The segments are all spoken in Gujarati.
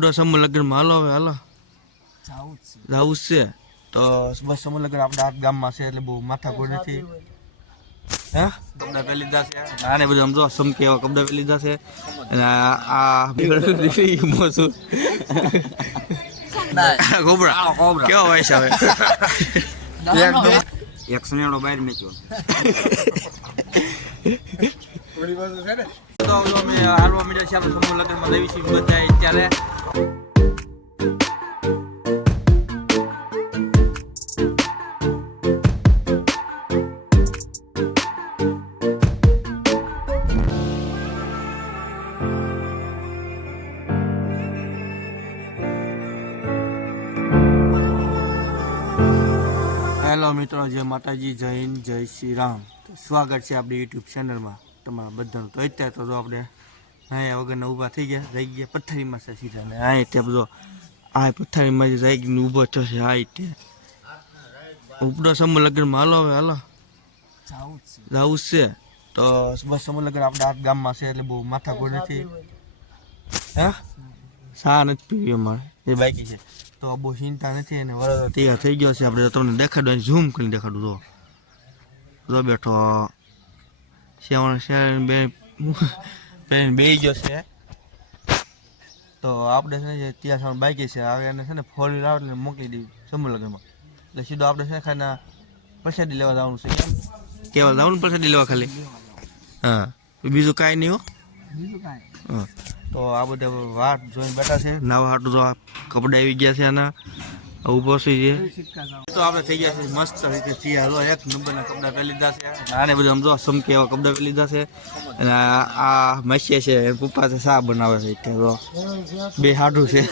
ઉપડો સમૂહ લગ્નમાં હાલો હવે હાલો. જાવું છે. જ છે. તો બસ સમૂહ લગ્ન આપણા આ ગામમાં છે એટલે બહુ માથા કોઈ નથી. હે? કપડા પહેરી લીધા છે. આને બધું આમ જો સમકે એવા કપડા પહેરી લીધા છે. અને આ મોસું કોબરા. કેવો વયસ આવે એક સનેડો બહાર મેચ્યો તો જો અમે હાલવા મીડિયા છે આપણે સમૂહ લગ્નમાં લેવી છીએ બધા અત્યારે હેલો મિત્રો, જય માતાજી, જય હિન્દ, જય શ્રી રામ. સ્વાગત છે આપણી યુટ્યુબ ચેનલમાં તમારા બધાનું. તો અત્યારે તો જો આપણે અહીંયા વગરના ઊભા થઈ ગયા રહી ગયા પથ્થરીમાં છે સીધા ને. આ તે બધો આ પથ્થરીમાં જ રહી ગયું ઊભો થશે આ તે ઉપડો સમૂહ લગ્નમાં હાલો હવે હાલો. જાવું જ છે. તો બસ સમૂહ લગ્ન આપણે આ ગામમાં છે એટલે બહુ માથા કોઈ નથી. હે? સા નથી પીવી અમારે. એ બાકી છે. તો બહુ ચિંતા નથી અને વરસ તૈયાર થઈ ગયો છે. આપણે તમને દેખાડવાનું ઝૂમ કરીને દેખાડું તો બેઠો. શ્યાવણ શ્યાવણ બે પહેરીને બે ગયો છે. તો આપણે છે ને ત્યાં સામે બાકી છે હવે એને છે ને ફોર વ્હીલ આવે એટલે મોકલી દેવી સમુલગરમાં એટલે સીધો આપણે છે ને ખાના પ્રસાદી લેવા જવાનું છે. કેવા જવાનું પ્રસાદી લેવા ખાલી? હા. બીજું કાંઈ નહીં હો. બીજું કાંઈ. હા. તો આ બધા વાત જોઈને બેઠા છે નવા હાટું આ કપડા આવી ગયા છે આના. ઊભો છે તો આપણે થઈ ગયા છે મસ્ત રીતે તૈયાર. હો એક નંબરના કપડા પહેરી લીધા છે. આને બધું આમ સમકે એવા કપડા પહેરી લીધા છે. અને આ મસ્ય છે પપ્પા છે શા બનાવે છે અત્યારે બે હાટું છે.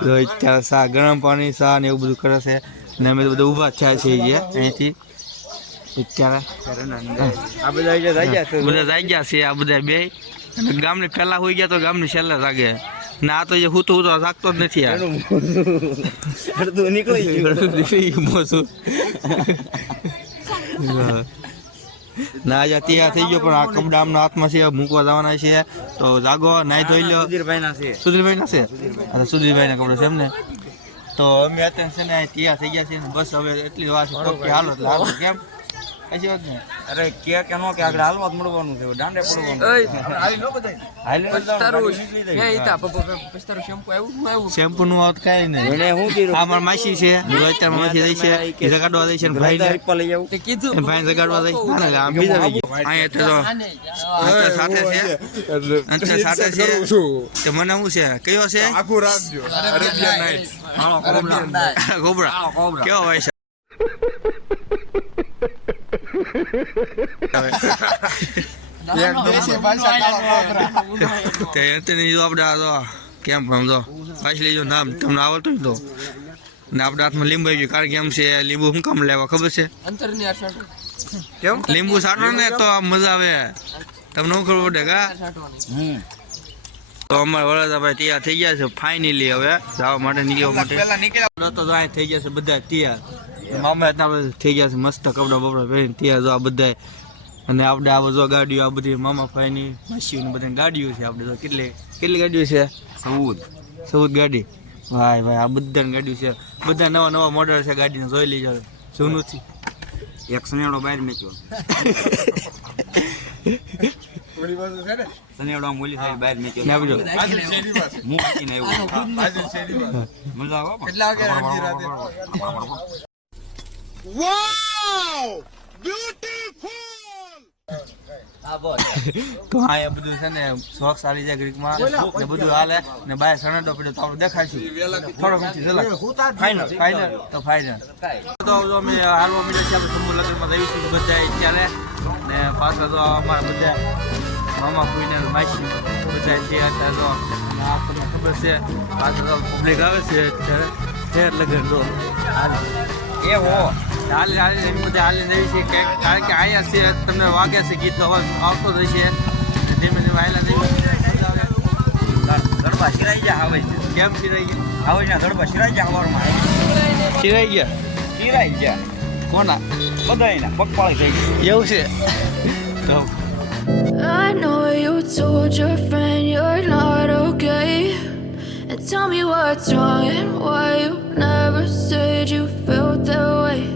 તો અત્યારે શા ગરમ પાણી શા ને એવું બધું કરે છે. ને અમે તો બધા ઊભા જ થયા છે અહીંથી. અત્યારે. આ બધા બધા જાય ગયા છે આ બધા બે. અને ગામની પહેલા હોઈ ગયા તો ગામની છેલ્લે જાગે ને આ તો એ હું તો હું તો જાગતો જ નથી યાર. અડધું નીકળી ગયું. મોસું ના આજે તૈયાર થઈ ગયો પણ આ કપડા ના હાથમાં છે મૂકવા જવાના છે. તો જાગો નાઈ ધોઈ લો. સુધીરભાઈ ના છે. સુધીરભાઈ ના છે? અચ્છા સુધીરભાઈ ના કપડા છે એમ ને? તો અમે અત્યારે છે ને તૈયાર થઈ ગયા છે બસ હવે એટલી વાર હાલો એટલે હાલો કેમ? કશી વાત નહીં. અરે કે કે કે આગળ હાલવા જ મળવાનું છે દાંડે પડવાનું હાલી ન જવાનું. શેમ્પુ નું આવત કઈ નહીં. એને શું કર્યું આ મારી માસી છે અત્યારે માસી રહી છે એ જગાડવા દઈ છે ભાઈ રજા લઈ આવું. એ ભાઈ જગાડવા દઈ ના ના આમ બીજા આવી ગયા અહીંયા તો અંતર સાથે છે. અંતર સાથે છે. તે મને શું છે? કયો છે? આખું રાખજો અરેબિયન નાઇટ હાલો, કોબરા. કોબરા. કેવો હોય છે તે અંતરની જો આપણે આ જો કેમ પણ જો વાંચી લેજો નામ તમને આવડતું તો ને આપણે હાથમાં લીંબુ આવી ગયું કારણ કે એમ છે લીંબુ શું કામ લેવા ખબર છે કેમ લીંબુ સાટો ને તો આમ મજા આવે તમને શું ખબર પડે કા તો અમારા વડાભાઈ તૈયાર થઈ ગયા છે ફાઇનલી હવે જવા માટે નીકળવા માટે તો અહીં થઈ ગયા છે બધા તૈયાર મામા એટલા બધા થઈ ગયા છે મસ્ત કપડા બપડા પહેરીને ત્યાં જો આ બધા અને આપણે આ બધો ગાડીઓ આ બધી મામા ફાઈની માસીઓની બધી ગાડીઓ છે આપણે તો કેટલી કેટલી ગાડીઓ છે? સૌદ ચૌદ ગાડી. ભાઈ ભાઈ આ બધાની ગાડીઓ છે. બધા નવા નવા મોડલ છે ગાડીને જોઈ લેજો જૂનું થી એક સનેડો બહાર મેચ્યો સનેડો આમ ઓલી બહાર મેચ્યો ને આપજો આજે શેરી પાસે મૂકીને આવ્યો. આજે શેરી પાસે મજા આવે કેટલા વાગે અડધી બ્યુટીફુલ તો હા એ બધું છે ને શોખ સારી છે ગ્રીકમાં. ને બધું હાલે. ને બાય સણડો પડ્યો તો આપણે દેખાઈશું. થોડો પછી જલા ફાઇનલ ફાઇનલ તો ફાઇનલ તો જો અમે હાલવા મળ્યા છે આપણે સમૂહ લગ્નમાં જઈશું બધા અત્યારે. ને પાછા તો અમારા બધા મામા ફૂઈને માસી બધા છે અત્યારે તો. આપણને ખબર છે પાછળ તો પબ્લિક આવે છે અત્યારે. ફેર લગ્ન તો હાલે. એ હો. હાલે હાલે એની બધા હાલે જઈ છે. કે કારણ કે અહીંયા છે તમને વાગે છે ગીતનો અવાજ આવતો જ છે ધીમે ધીમે હાલા જઈ મજા આવે ગરબા શિરાઈ ગયા આવે છે. કેમ સિરાઈ ગયા? આવે ને ગરબા શિરાઈ ગયા હવારમાં. સિરાઈ ગયા? શિરાઈ ગયા. કોના? બધા એના પગપાળી થઈ ગઈ એવું છે? તો I know you told your friend you're not okay. tell me what's wrong and why you never said you felt that way.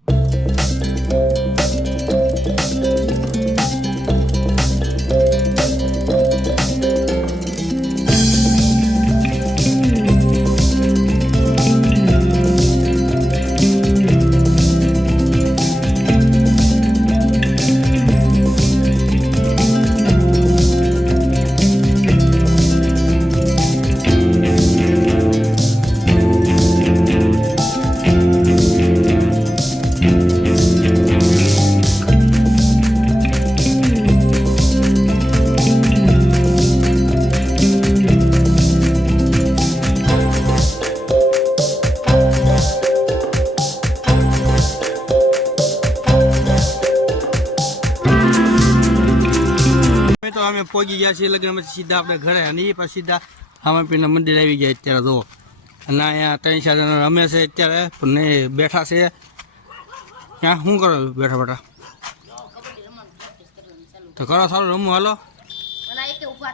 અમે પહોંચી ગયા છીએ લગ્ન પછી સીધા આપણે ઘરે. અને એ પછી સીધા રામાપીરના મંદિર આવી ગયા અત્યારે જો અને અહીંયા ત્રણ ચાર જણા રમે છે અત્યારે પણ એ બેઠા છે. ક્યાં શું કરો બેઠા બેઠા? તો કરો સારું રમવું હાલો.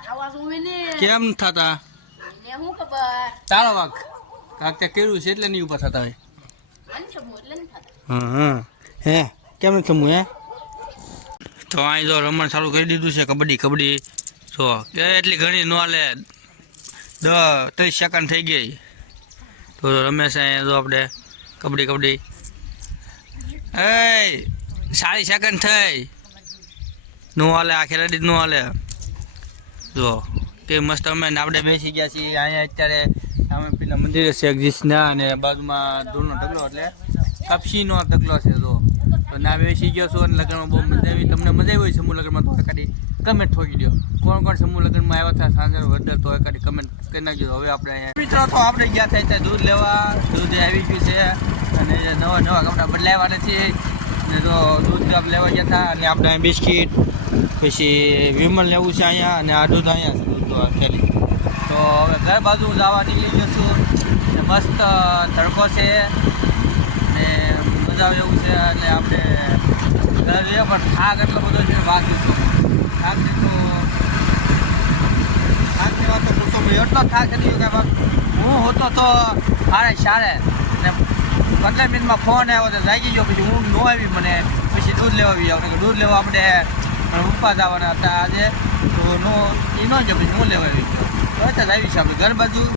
થવા ને? કેમ થતા? ને તારો વાક. કાંક ત્યાં કર્યું છે એટલે નહીં ઊભા થતા હોય. હા હા હે કેમ નથી થમું હે? તો અહીં જો રમણ ચાલુ કરી દીધું છે કબડ્ડી કબડ્ડી. જો, કે એટલી ઘણી ન હાલે. દ, ત્રીસ સેકન્ડ થઈ ગઈ. તો રમેશ અહીંયા જો આપણે કબડ્ડી કબડ્ડી. એ સાડી સેકન્ડ થઈ. નો હાલે, આ ખેલાડી નો હાલે. જો, કે મસ્ત અમે આપણે બેસી ગયા છીએ. અહીંયા અત્યારે અમે પેલા મંદિરે છે એક્ઝિસ્ટના અને બાજુમાં ધૂળનો ઢગલો એટલે કપસીનો ઢગલો છે, જો. તો ના બેસી ગયો છું અને લગ્નમાં બહુ મજા આવી. તમને મજા આવી હોય સમૂહ લગ્નમાં તો કાઢી કમેન્ટ ઠોકી દો કોણ કોણ સમૂહ લગ્નમાં આવ્યા હતા સાંજે વધારે તો કાઢી કમેન્ટ કરી નાખજો. હવે આપણે અહીંયા મિત્રો, તો આપણે ગયા થાય ત્યાં દૂધ લેવા. દૂધ આવી ગયું છે અને નવા નવા કપડાં બદલાવવાના છે. અને તો દૂધ આપણે લેવા ગયા હતા અને આપણે અહીંયા બિસ્કીટ, પછી વિમલ લેવું છે અહીંયા અને આ દૂધ અહીંયા દૂધ તો આ તો હવે ઘર બાજુ જવા નીકળી જશું. મસ્ત તડકો છે. ને મજા આવે એવું છે, એટલે આપણે ઘર પણ થાક એટલો બધો છે બાકી તો. થાક તો થાકની વાત તો પૂછો ભાઈ, એટલો થાક નથી કે હું હોતો તો સારે સારે ને પંદર મિનિટમાં ફોન આવ્યો તો જાગી ગયો, પછી ઊંઘ ન આવી મને. પછી દૂધ લેવા આવી જાવ દૂધ લેવા આપણે ઉપા જવાના હતા આજે. તો નો એ ન જ પછી હું લેવા આવી ગયો. તો આવી છે, આપણે ઘર બાજુ.